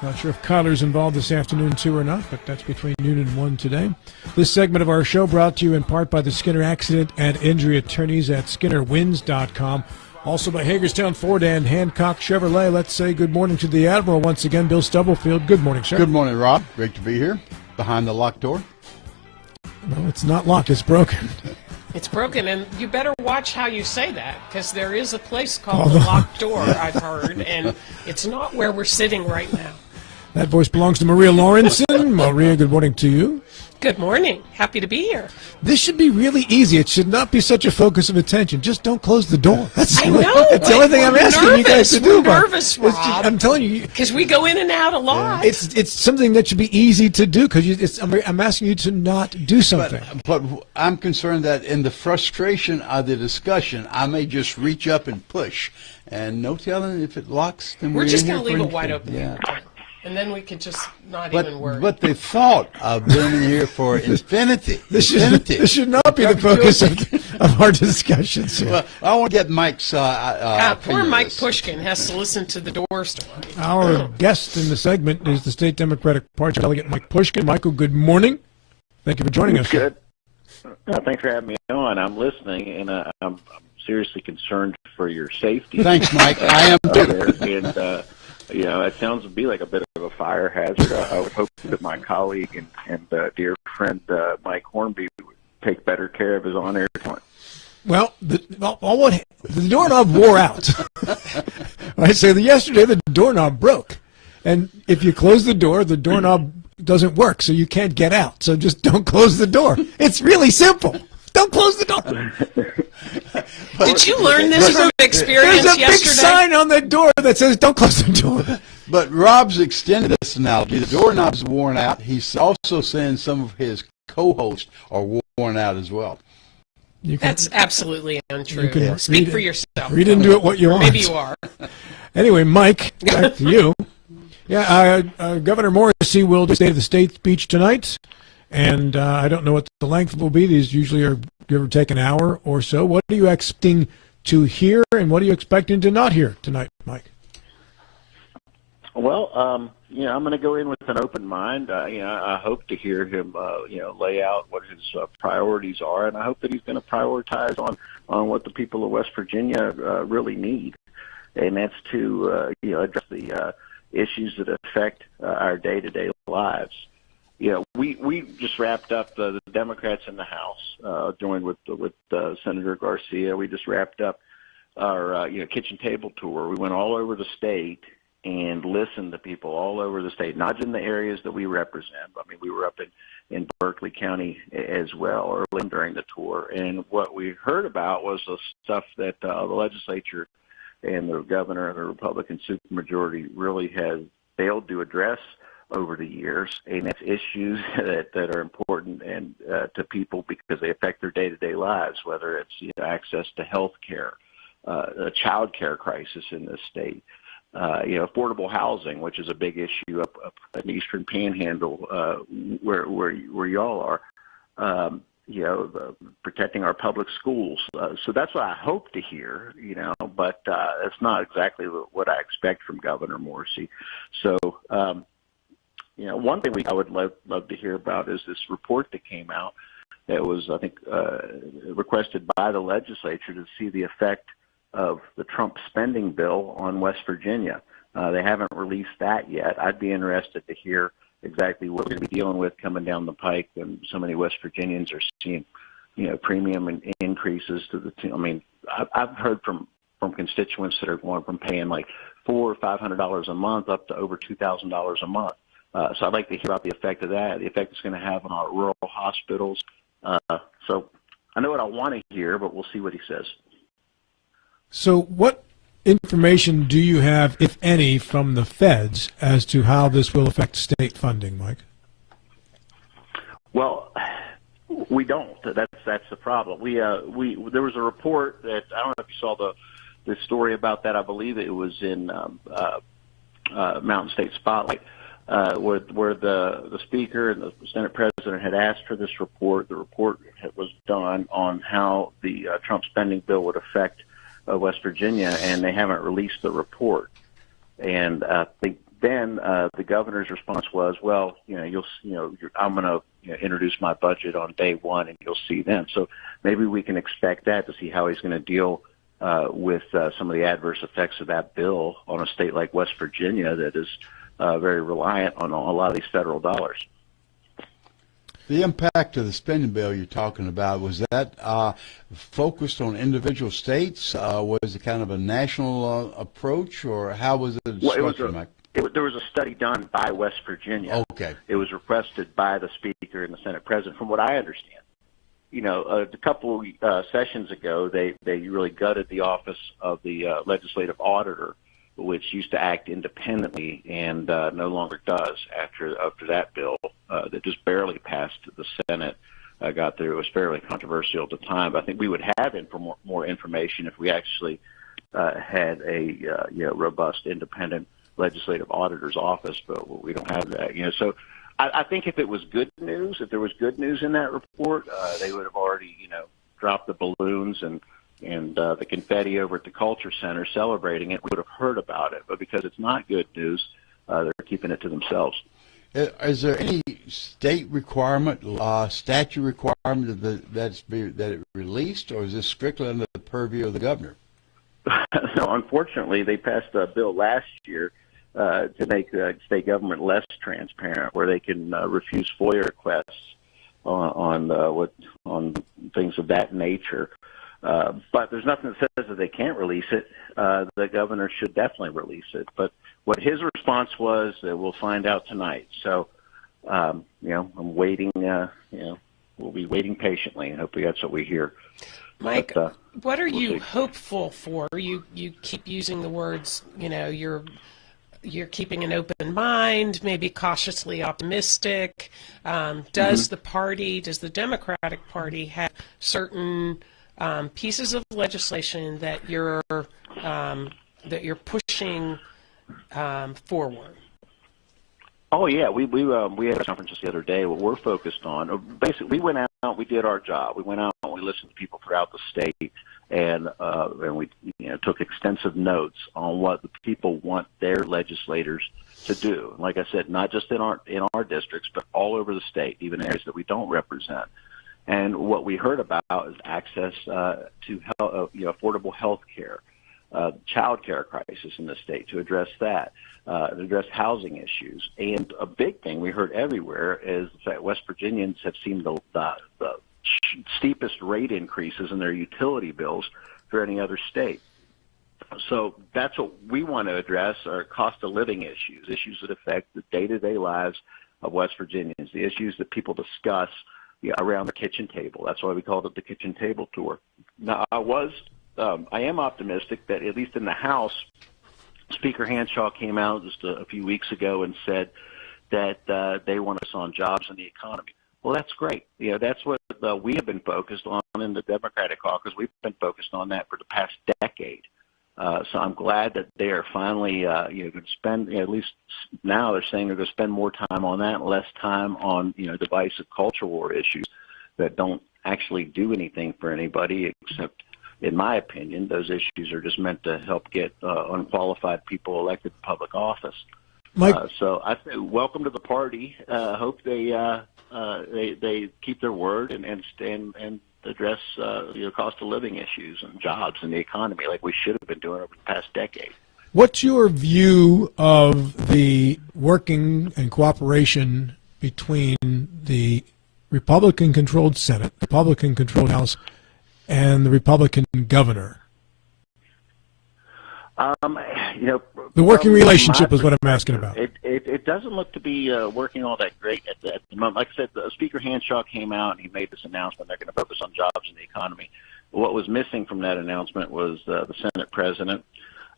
Not sure if Kyler's involved this afternoon, too, or not, but that's between noon and 1 today. This segment of our show brought to you in part by the Skinner Accident and Injury Attorneys at SkinnerWins.com. Also by Hagerstown Ford and Hancock Chevrolet. Let's say good morning to the Admiral once again, Bill Stubblefield. Good morning, sir. Good morning, Rob. Great to be here behind the locked door. Well, it's not locked. It's broken. It's broken, and you better watch how you say that, because there is a place called the Locked Door, I've heard, and it's not where we're sitting right now. That voice belongs to Maria Lawrenson. Maria, good morning to you. Good morning. Happy to be here. This should be really easy. It should not be such a focus of attention. Just don't close the door. That's I know. That's the only thing I'm asking you guys to do. We're nervous, Rob. I'm telling you. Because we go in and out a lot. It's something that should be easy to do, because I'm asking you to not do something. But I'm concerned that in the frustration of the discussion, I may just reach up and push. And no telling if it locks, then we're just going to leave it wide open. Yeah. And then we could just not even worry. But the thought of being in here for infinity. This should not be the focus of our discussions here. Well, I want to get Mike's poor Mike Pushkin has to listen to the door story. Our guest in the segment is the State Democratic Party delegate, Mike Pushkin. Michael, good morning. Thank you for joining us. Good. Thanks for having me on. I'm listening, and I'm seriously concerned for your safety. Thanks, Mike. I am too. And you know, it sounds to be like a bit of a fire hazard. I would hope that my colleague and dear friend Mike Hornby would take better care of his on-air time. Well, the doorknob wore out. Right, so yesterday the doorknob broke. And if you close the doorknob doesn't work, so you can't get out. So just don't close the door. It's really simple. Don't close the door. Did you learn this from experience yesterday? There's a big sign on the door that says, don't close the door. But Rob's extended this analogy. The doorknob's worn out. He's also saying some of his co-hosts are worn out as well. That's absolutely untrue. Speak for yourself. Read into it what you want. Maybe you are. Anyway, Mike, back to you. Yeah, Governor Morrissey will do State of the State speech tonight. And I don't know what the length will be. These usually are give or take an hour or so. What are you expecting to hear, and what are you expecting to not hear tonight, Mike? Well, you know, I'm going to go in with an open mind. You know, I hope to hear him, you know, lay out what his priorities are, and I hope that he's going to prioritize on what the people of West Virginia really need, and that's to you know, address the issues that affect our day-to-day lives. You know, we just wrapped up the Democrats in the House, joined with Senator Garcia. We just wrapped up our you know, kitchen table tour. We went all over the state and listened to people all over the state, not in the areas that we represent. I mean, we were up in Berkeley County as well early during the tour, and what we heard about was the stuff that the legislature and the governor and the Republican supermajority really has failed to address over the years, and that's issues that are important and to people because they affect their day-to-day lives, whether it's, you know, access to health care, a child care crisis in this state, you know, affordable housing, which is a big issue up in the Eastern Panhandle where y'all are, you know, protecting our public schools. So that's what I hope to hear, you know, but it's not exactly what I expect from Governor Morrissey. So, you know, one thing I would love to hear about is this report that came out that was, I think, requested by the legislature to see the effect of the Trump spending bill on West Virginia. They haven't released that yet. I'd be interested to hear exactly what we're going to be dealing with coming down the pike when so many West Virginians are seeing, you know, premium increases to the. I mean, I've heard from constituents that are going from paying like $400 or $500 a month up to over $2,000 a month. So I'd like to hear about the effect of that, the effect it's going to have on our rural hospitals. So I know what I want to hear, but we'll see what he says. So what information do you have, if any, from the feds as to how this will affect state funding, Mike? Well, we don't. That's the problem. We there was a report that I don't know if you saw the story about that. I believe it was in Mountain State Spotlight. Where the Speaker and the Senate President had asked for this report. The report was done on how the Trump spending bill would affect West Virginia, and they haven't released the report. And I think then the governor's response was, well, I'm going to introduce my budget on day one, and you'll see then. So maybe we can expect that to see how he's going to deal with some of the adverse effects of that bill on a state like West Virginia that is very reliant on a lot of these federal dollars. The impact of the spending bill you're talking about, was that focused on individual states? Was it kind of a national approach, or how was it structured, Mike? There was a study done by West Virginia. Okay. It was requested by the Speaker and the Senate President, from what I understand. A couple sessions ago, they really gutted the office of the legislative auditor, which used to act independently and no longer does after that bill that just barely passed the Senate got through. It was fairly controversial at the time, but I think we would have more information if we actually had a robust independent legislative auditor's office, but we don't have that. So I think if it was good news, if there was good news in that report, they would have already dropped the balloons and the confetti over at the Culture Center celebrating it. We would have heard about it, but because it's not good news, they're keeping it to themselves. Is there any state requirement, statute requirement that it released, or is this strictly under the purview of the governor? No, unfortunately, they passed a bill last year to make state government less transparent, where they can refuse FOIA requests on things of that nature. But there's nothing that says that they can't release it. The governor should definitely release it. But what his response was, we'll find out tonight. So, I'm waiting. We'll be waiting patiently, and hopefully that's what we hear. Mike, what are you hopeful for? You keep using the words. You're keeping an open mind, maybe cautiously optimistic. Does the Democratic Party have certain pieces of legislation that you're pushing forward? Oh yeah, we had a conference just the other day. What we're focused on, basically, we went out, we did our job. We went out and we listened to people throughout the state, and we took extensive notes on what the people want their legislators to do. Like I said, not just in our districts, but all over the state, even areas that we don't represent. And what we heard about is access to affordable health care, child care crisis in the state, to address that, to address housing issues. And a big thing we heard everywhere is that West Virginians have seen the steepest rate increases in their utility bills for any other state. So that's what we want to address, are cost of living issues that affect the day-to-day lives of West Virginians, the issues that people discuss around the kitchen table. That's why we called it the kitchen table tour. Now, I am optimistic that at least in the House, Speaker Hanshaw came out just a few weeks ago and said that they want us on jobs and the economy. Well, that's great. That's what we have been focused on in the Democratic caucus. We've been focused on that for the past decade. So I'm glad that they are finally going to spend, at least now they're saying they're going to spend more time on that and less time on divisive culture war issues that don't actually do anything for anybody, except, in my opinion, those issues are just meant to help get unqualified people elected to public office. Mike, so I say welcome to the party. Hope they keep their word and address cost of living issues and jobs and the economy like we should have been doing over the past decade. what's your view of the working and cooperation between the Republican-controlled Senate, Republican-controlled House, and the Republican governor? The working relationship is what I'm asking about. It doesn't look to be working all that great at the moment. Like I said, Speaker Hanshaw came out and he made this announcement. They're going to focus on jobs and the economy. What was missing from that announcement was the Senate president,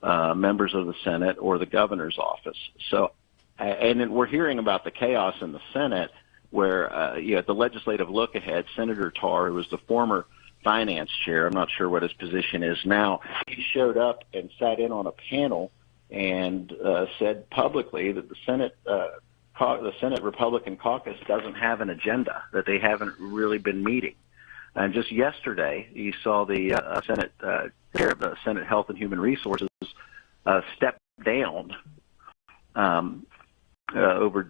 members of the Senate, or the governor's office. So, and then we're hearing about the chaos in the Senate where, at the legislative look ahead, Senator Tarr, who was the former finance chair, I'm not sure what his position is now, he showed up and sat in on a panel and said publicly that the Senate Republican caucus doesn't have an agenda, that they haven't really been meeting. And just yesterday, you saw the Senate chair of the Senate Health and Human Resources step down over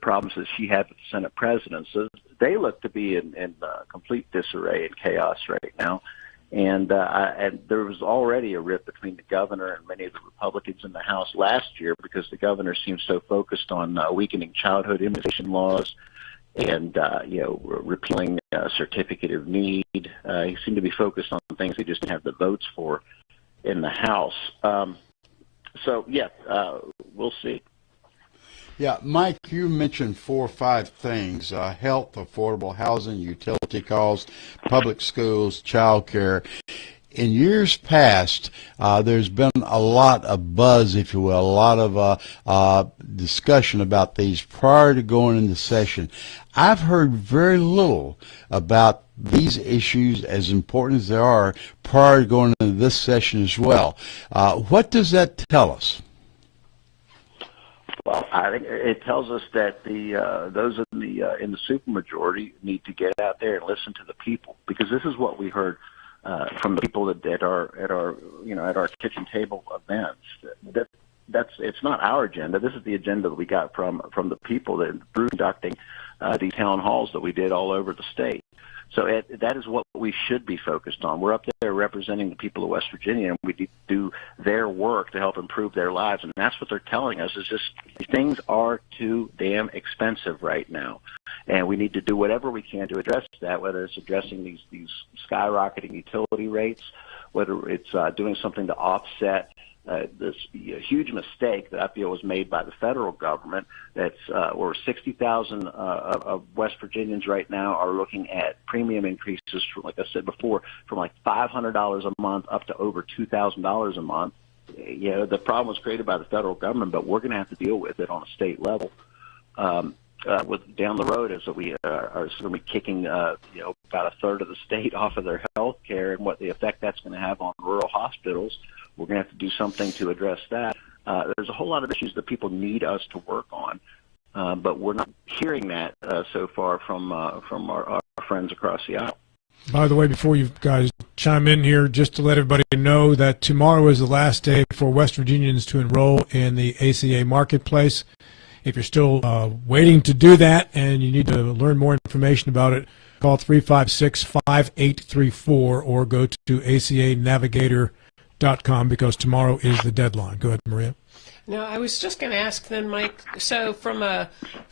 problems that she had with the Senate president. So they look to be in complete disarray and chaos right now. And there was already a rift between the governor and many of the Republicans in the House last year because the governor seems so focused on weakening childhood immunization laws and repealing certificate of need. He seemed to be focused on things he just didn't have the votes for in the House. We'll see. Yeah, Mike, you mentioned 4 or 5 things: health, affordable housing, utility costs, public schools, child care. In years past, there's been a lot of buzz, if you will, a lot of discussion about these prior to going into session. I've heard very little about these issues, as important as they are, prior to going into this session as well. What does that tell us? Well, I think it tells us that those in the supermajority need to get out there and listen to the people, because this is what we heard from the people at our kitchen table events. It's not our agenda. This is the agenda that we got from the people that through conducting these town halls that we did all over the state. So that is what we should be focused on. We're up there representing the people of West Virginia, and we do their work to help improve their lives. And that's what they're telling us, is just things are too damn expensive right now. And we need to do whatever we can to address that, whether it's addressing these skyrocketing utility rates, whether it's doing something to offset this huge mistake that I feel was made by the federal government. That's where 60,000 of West Virginians right now are looking at premium increases, from, like I said before, from like $500 a month up to over $2,000 a month. The problem was created by the federal government, but we're going to have to deal with it on a state level. With down the road, is that we are going to be kicking about a third of the state off of their health care, and what the effect that's going to have on rural hospitals. We're going to have to do something to address that. There's a whole lot of issues that people need us to work on, but we're not hearing that so far from our friends across the aisle. By the way, before you guys chime in here, just to let everybody know that tomorrow is the last day for West Virginians to enroll in the ACA Marketplace. If you're still waiting to do that and you need to learn more information about it, call 356-5834 or go to acanavigator.com, because tomorrow is the deadline. Go ahead, Maria. No, I was just going to ask then, Mike, so from a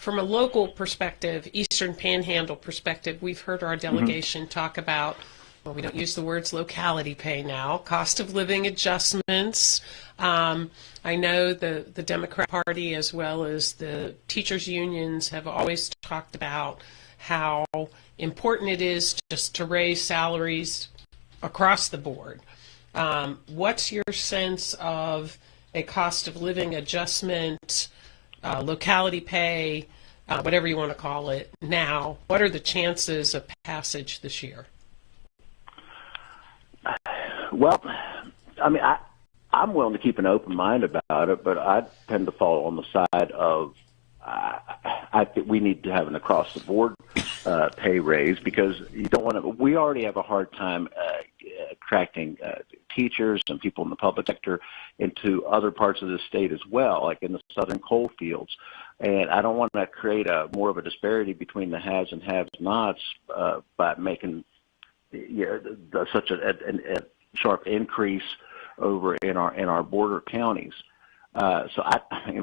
local perspective, Eastern Panhandle perspective, we've heard our delegation talk about, well, we don't use the words locality pay now, cost of living adjustments. I know the Democrat Party as well as the teachers' unions have always talked about how important it is just to raise salaries across the board. What's your sense of a cost of living adjustment, locality pay, whatever you want to call it now? What are the chances of passage this year? Well, I mean, I'm willing to keep an open mind about it, but I tend to fall on the side of I think we need to have an across-the-board pay raise, because you don't want to. We already have a hard time attracting teachers and people in the public sector into other parts of the state as well, like in the southern coal fields. And I don't want to create more of a disparity between the haves and have-nots by making such a sharp increase over in our border counties. So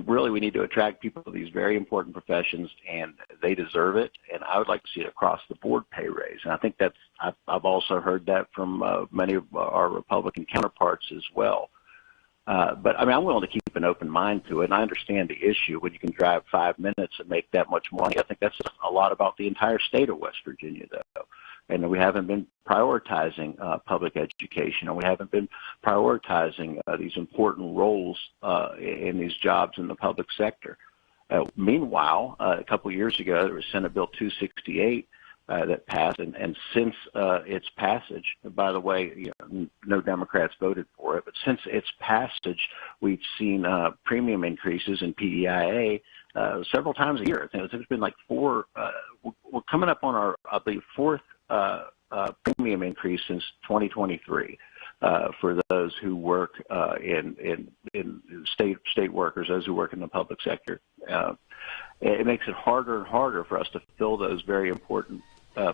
really we need to attract people to these very important professions, and they deserve it. And I would like to see it across the board pay raise. And I think I've also heard that from many of our Republican counterparts as well. But I mean, I'm willing to keep an open mind to it, and I understand the issue. When you can drive 5 minutes and make that much money, I think that's a lot about the entire state of West Virginia, though. And we haven't been prioritizing public education, and we haven't been prioritizing these important roles in these jobs in the public sector. Meanwhile, a couple of years ago, there was Senate Bill 268 that passed, and since its passage, by the way, no Democrats voted for it, but since its passage, we've seen premium increases in PEIA several times a year. I think it's been like four. We're coming up on our, I believe, fourth premium increase since 2023. for those who work in state workers, those who work in the public sector. It makes it harder and harder for us to fill those very important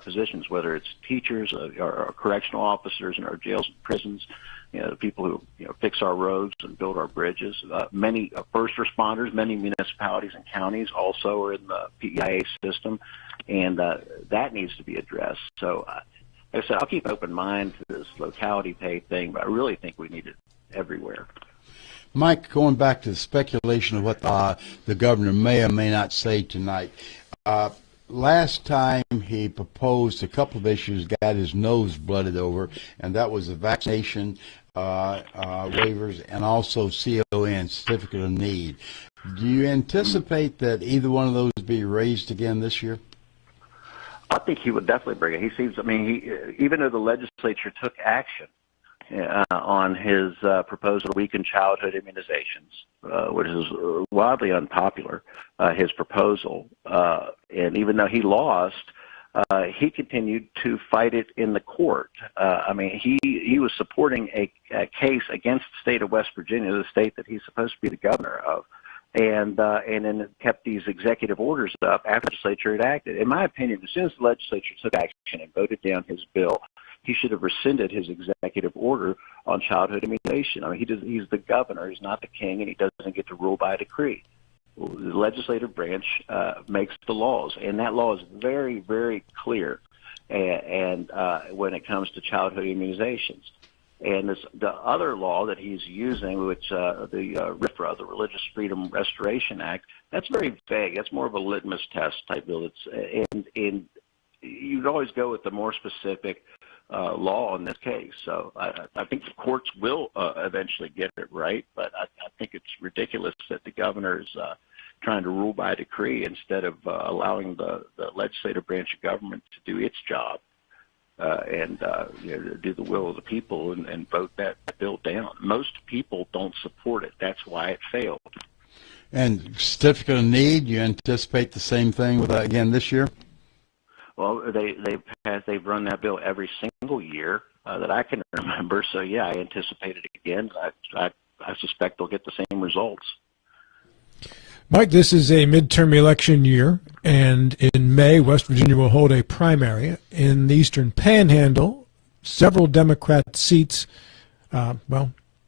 positions, whether it's teachers or correctional officers in our jails and prisons, the people who fix our roads and build our bridges. Many first responders, many municipalities and counties also are in the PEIA system, and that needs to be addressed. So, like I said, I'll keep an open mind to this locality pay thing, but I really think we need it everywhere. Mike, going back to the speculation of what the governor may or may not say tonight, last time he proposed a couple of issues, got his nose blooded over, and that was the vaccination waivers and also CON, certificate of need. Do you anticipate that either one of those be raised again this year? I think he would definitely bring it. He seems, even though the legislature took action on his proposal to weaken childhood immunizations, which is wildly unpopular, his proposal, and even though he lost, he continued to fight it in the court. He was supporting a case against the state of West Virginia, the state that he's supposed to be the governor of, and then kept these executive orders up after the legislature had acted. In my opinion, as soon as the legislature took action and voted down his bill, he should have rescinded his executive order on childhood immunization. He's the governor, he's not the king, and he doesn't get to rule by decree. The legislative branch makes the laws, and that law is very, very clear. And when it comes to childhood immunizations, and the other law that he's using, which the RFRA, the Religious Freedom Restoration Act, that's very vague. That's more of a litmus test type bill. And you'd always go with the more specific law in this case. So I think the courts will eventually get it right, but I think it's ridiculous that the governor is trying to rule by decree instead of allowing the legislative branch of government to do its job and do the will of the people and vote that bill down. Most people don't support it. That's why it failed. And certificate of need, you anticipate the same thing with again this year? Well, they've run that bill every single year that I can remember. So yeah, I anticipate it again. I suspect they'll get the same results. Mike, this is a midterm election year, and in May, West Virginia will hold a primary. In the Eastern Panhandle, several Democrat seats,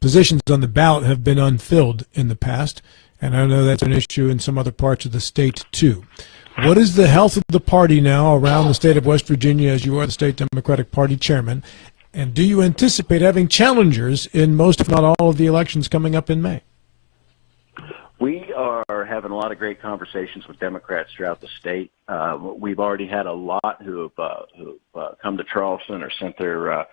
positions on the ballot have been unfilled in the past, and I know that's an issue in some other parts of the state, too. What is the health of the party now around the state of West Virginia, as you are the state Democratic Party chairman, and do you anticipate having challengers in most, if not all, of the elections coming up in May? We are having a lot of great conversations with Democrats throughout the state. We've already had a lot who have come to Charleston or sent their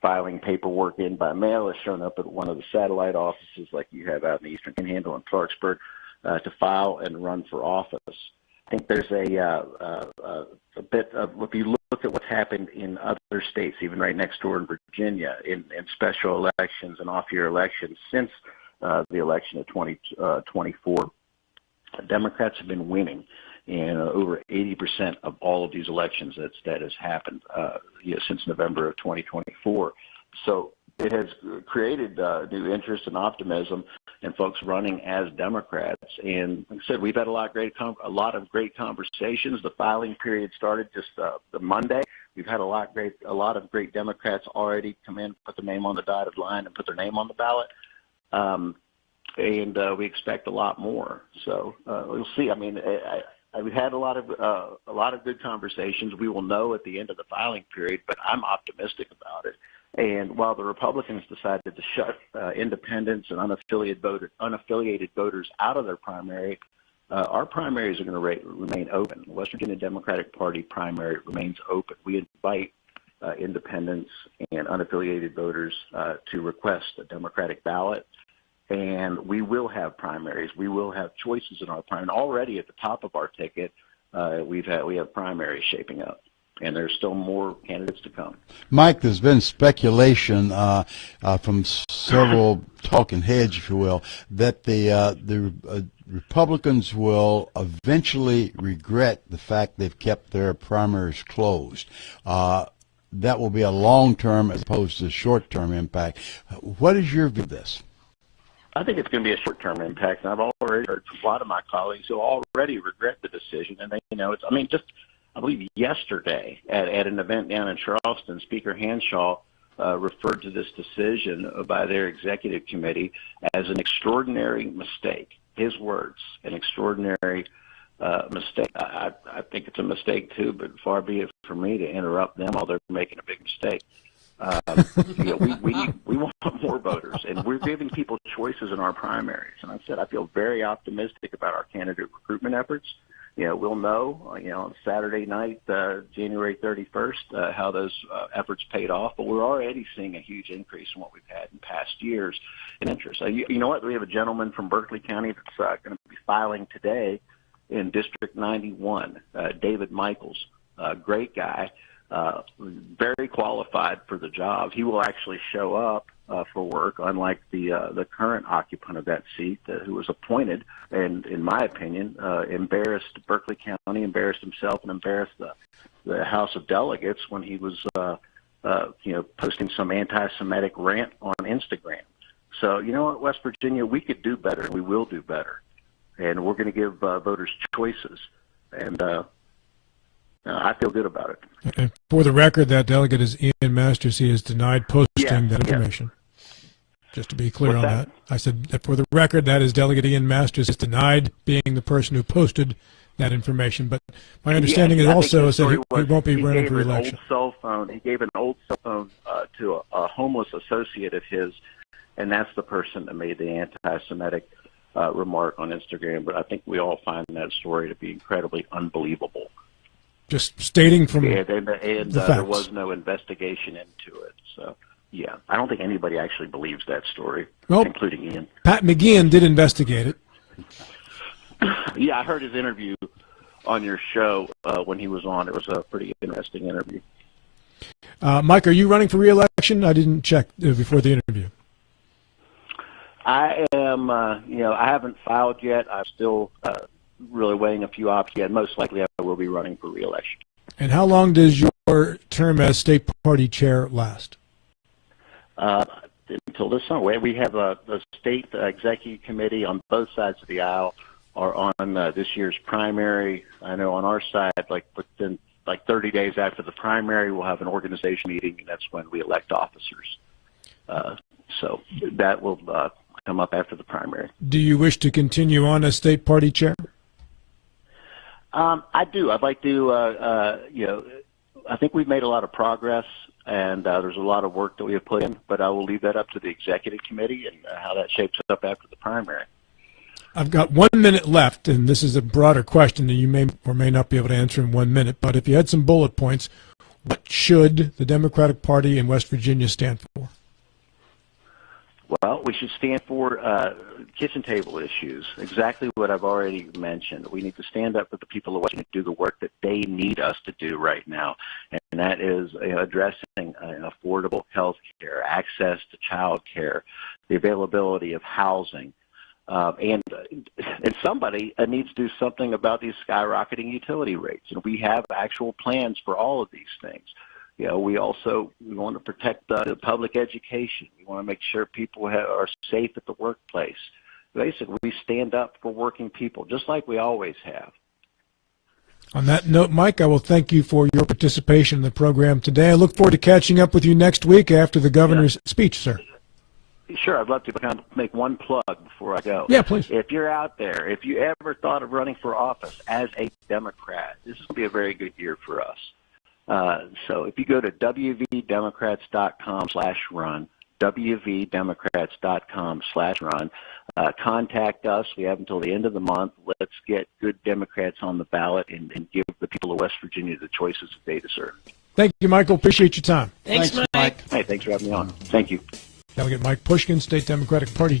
filing paperwork in by mail, or shown up at one of the satellite offices like you have out in the Eastern Panhandle in Clarksburg to file and run for office. I think there's a bit of, if you look at what's happened in other states, even right next door in Virginia, in special elections and off-year elections since the election of 2024, Democrats have been winning in over 80% of all of these elections that has happened since November of 2024. So it has created new interest and optimism in folks running as Democrats. And like I said, we've had a lot of great conversations. The filing period started just the Monday. We've had a lot of great Democrats already come in, put their name on the dotted line, and put their name on the ballot. And we expect a lot more. So we'll see. We've had a lot of good conversations. We will know at the end of the filing period, but I'm optimistic about it. And while the Republicans decided to shut independents and unaffiliated voters out of their primary, our primaries are going to remain open. The West Virginia Democratic Party primary remains open. We invite independents and unaffiliated voters to request a Democratic ballot. And we will have primaries. We will have choices in our primary. Already at the top of our ticket, we have primaries shaping up, and there's still more candidates to come. Mike, there's been speculation from several talking heads, if you will, that the Republicans will eventually regret the fact they've kept their primaries closed. that will be a long-term as opposed to short-term impact. What is your view of this? I think it's going to be a short-term impact, and I've already heard from a lot of my colleagues who already regret the decision. And they, I believe yesterday at an event down in Charleston, Speaker Hanshaw referred to this decision by their executive committee as an extraordinary mistake. His words, an extraordinary mistake. I think it's a mistake too, but far be it for me to interrupt them while they're making a big mistake. We want more voters, and we're giving people choices in our primaries. And I said I feel very optimistic about our candidate recruitment efforts. We'll know, on Saturday night, January 31st, how those efforts paid off. But we're already seeing a huge increase in what we've had in past years in interest. You know what? We have a gentleman from Berkeley County that's going to be filing today in District 91, David Michaels, great guy. Very qualified for the job. He will actually show up for work, unlike the current occupant of that seat, who was appointed and, in my opinion, embarrassed Berkeley County, embarrassed himself, and embarrassed the House of Delegates when he was, posting some anti-Semitic rant on Instagram. So, you know what, West Virginia, we could do better, and we will do better, and we're going to give voters choices, and I feel good about it. And for the record, that delegate is Ian Masters. He is denied posting that information. Just to be clear on that. I said that for the record, that is Delegate Ian Masters is denied being the person who posted that information. But my understanding is also that he won't be running for election. He gave an old cell phone to a homeless associate of his, and that's the person that made the anti-Semitic remark on Instagram. But I think we all find that story to be incredibly unbelievable. Just stating from the facts. There was no investigation into it. So, yeah, I don't think anybody actually believes that story, including Ian. Pat McGeehan did investigate it. Yeah, I heard his interview on your show when he was on. It was a pretty interesting interview. Mike, are you running for re-election? I didn't check before the interview. I am, I haven't filed yet. I'm still really weighing a few options. Yeah, most likely I will be running for re-election. And how long does your term as state party chair last? Until this summer. We have the state executive committee on both sides of the aisle are on this year's primary. I know on our side, within 30 days after the primary, we'll have an organization meeting, and that's when we elect officers. So that will come up after the primary. Do you wish to continue on as state party chair? I do. I'd like to, I think we've made a lot of progress, and there's a lot of work that we have put in, but I will leave that up to the executive committee and how that shapes up after the primary. I've got 1 minute left, and this is a broader question that you may or may not be able to answer in 1 minute, but if you had some bullet points, what should the Democratic Party in West Virginia stand for? Well, we should stand for kitchen table issues, exactly what I've already mentioned. We need to stand up for the people of West Virginia to do the work that they need us to do right now, and that is addressing affordable health care, access to child care, the availability of housing, and somebody needs to do something about these skyrocketing utility rates. And we have actual plans for all of these things. We want to protect the public education. We want to make sure people are safe at the workplace. Basically, we stand up for working people, just like we always have. On that note, Mike, I will thank you for your participation in the program today. I look forward to catching up with you next week after the governor's speech, sir. Sure, I'd love to kind of make one plug before I go. Yeah, please. If you're out there, if you ever thought of running for office as a Democrat, this is going to be a very good year for us. So if you go to wvdemocrats.com/run, wvdemocrats.com/run, contact us. We have until the end of the month. Let's get good Democrats on the ballot and give the people of West Virginia the choices that they deserve. Thank you, Michael. Appreciate your time. Thanks, Mike. Hey, thanks for having me on. Thank you. Delegate Mike Pushkin, State Democratic Party